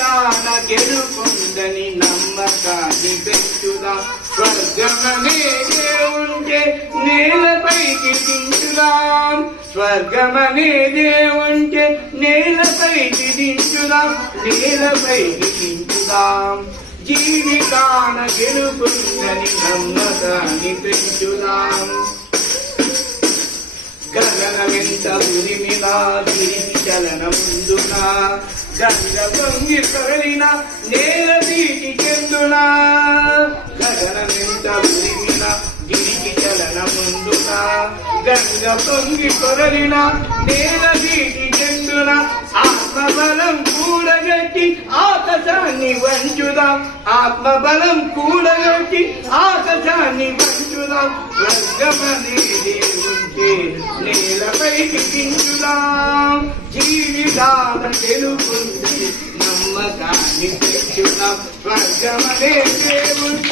తాన గెలుకుందని నమ్మకాన్ని పెంచుదాం? స్వర్గమనే దేవుంటే నేలపైకి దించుదాం. స్వర్గమనే దేవుంటే నేలపైకి దించుదాం. నేలపైకి దించుదాం. జీవితాన గెలుపుందని నమ్మకాన్ని పెంచుదాం. గగనమెంత ఉరిమినా తిరిగి చలన ముందున గంగ పొంగి సరళిన నేల తీటి చెందునా గగనమెంత ఉరిమిన గిరికి చలన ముందున గంగ పొంగి కొరలిన నేల దీటి చెందున ఆత్మబలం కూడగట్టి ఆకాశాన్ని వంచుదాం ఆత్మబలం కూడగట్టి ఆకాశాన్ని వంచుదాం. స్వర్గమనే ఉంటే నేలపైకి దించుదాం. జీవితాల తెలుపుంది నమ్మకాన్ని తెచ్చున స్వర్గమనే దేవుంటే